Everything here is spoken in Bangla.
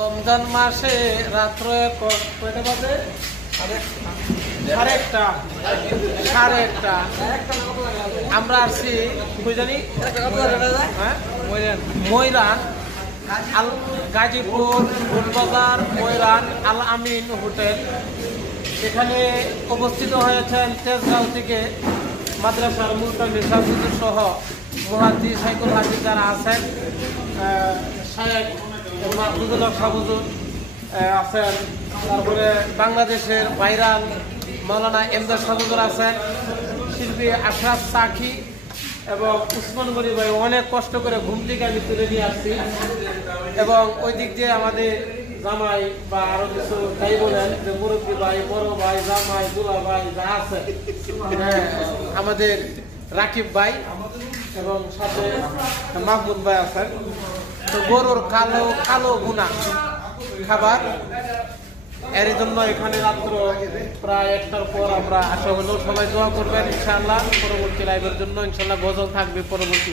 রমজান মাসে রাত্র কয়টা বাজে? সাড়ে একটা আমরা আসছি জানি ময়রান গাজীপুর ফুলবাজার ময়রান আল আমিন হোটেল। এখানে অবস্থিত হয়েছেন তেজগাঁও থেকে মাদ্রাসার মুলতামি সাহুজুর সহ মুহাদ্দিস সাইকুল হাফিজ যারা আছেন, শায়েখ মাহফুজুল হক সাহুজুর আছেন, তারপরে বাংলাদেশের বাইরান মৌলানা এমদাদ সাহুজুর আছেন, শিল্পী আশরাফ সাকি এবং উসমান গনি ভাই অনেক কষ্ট করে ঘুম থেকে আমি তুলে নিয়ে আসছি। এবং ওই দিক দিয়ে আমাদের জামাই বা আরো কিছু ভাই বলেন যে মুরব্বী ভাই, বড় ভাই, জামাই, দুলা ভাই যা আছে, আমাদের রাকিব ভাই এবং সাথে মাহমুদ ভাই আছেন। তো গরুর কালো কালো গুনা খাবার, এর জন্য এখানে রাত্র প্রায় 1টার পর আমরা আসা হলেও সবাই দোয়া করবেন ইনশাআল্লাহ। পরবর্তী লাইভের জন্য ইনশাআল্লাহ গজল থাকবে পরবর্তী।